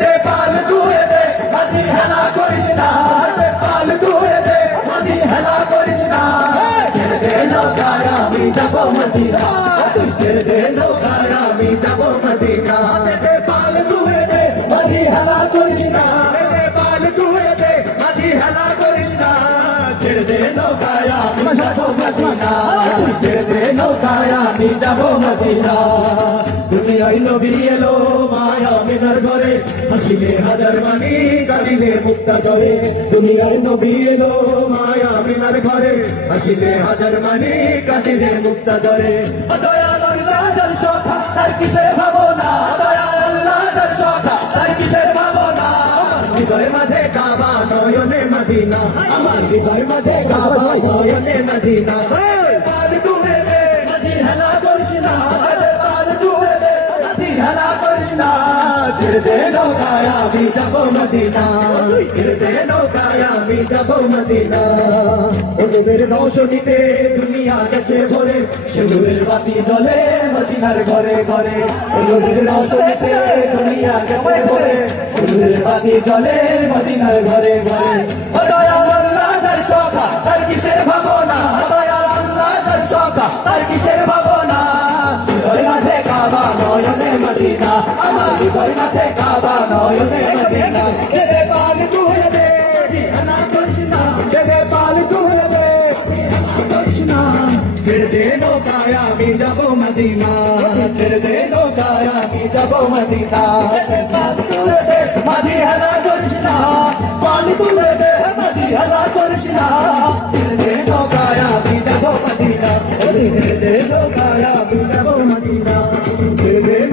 দে পাল তুলে দে মাঝি হেলা করিস না দে পাল তুলে দে মাঝি হেলা করিস না ছেড়ে দে নৌকায় আমি যাব মদিনা তুই ছেড়ে দে নৌকায় আমি যাব মদিনা দে পাল তুলে দে মাঝি হেলা করিস না দে পাল তুলে দে মাঝি হেলা করিস না ছেড়ে দে নৌকায় আমি যাব মদিনা তুই ছেড়ে দে নৌকায় আমি যাব মদিনা দুনিয়ায় নবী এলো মায়া মিনার ঘরে হাসিলে হাজার মানি কাঁদিলে মুক্তা ঝরে দুনিয়ায় নবী এলো মায়া মিনার ঘরে হাসিলে হাজার মানি কাঁদিলে মুক্তা ঝরে দয়াল আল্লাহর সখা তার কিসের ভাবনা দয়াল আল্লাহর সখা তার কিসের ভাবনা হৃদয় মাঝে কাবা নয়নে মদিনা আমার হৃদয় মাঝে কাবা নয়নে মদিনা পাল তুলে দে মাঝি হেলা করিস না পাল তুলে দে মাঝি হেলা করিস না ছেড়ে দে নৌকায় আমি যাব মদিনা ছেড়ে দে নৌকায় আমি যাব মদিনা ওদের রৌশনীতে দুনিয়া গেছে ভরে সিঁদুরের বাতি জ্বলে মদিনার ঘরে ঘরে ওদের রৌশনীতে দুনিয়া গেছে ভরে সিঁদুরের বাতি জ্বলে মদিনার ঘরে ঘরে দয়াল আল্লাহর সখা তার কিসের ভাবনা দয়াল আল্লাহর সখা তার কিসের ভাবনা হৃদয় মাঝে কাবা নয়নে মদিনা আমার হৃদয় মাঝে কাবা নয়নে মদিনা দে পাল তুলে দে হেলা করিস না দে পাল তুলে দে করিস না ছেড়ে দে নৌকায় আমি যাব মদিনা ছেড়ে দে নৌকায় আমি যাব মদিনা পাল তুলে দে মাঝি হেলা করিস না পাল তুলে দে মাঝি হেলা করিস না ছেড়ে দে নৌকায় আমি যাব মদিনা ছেড়ে দে নৌকায় আমি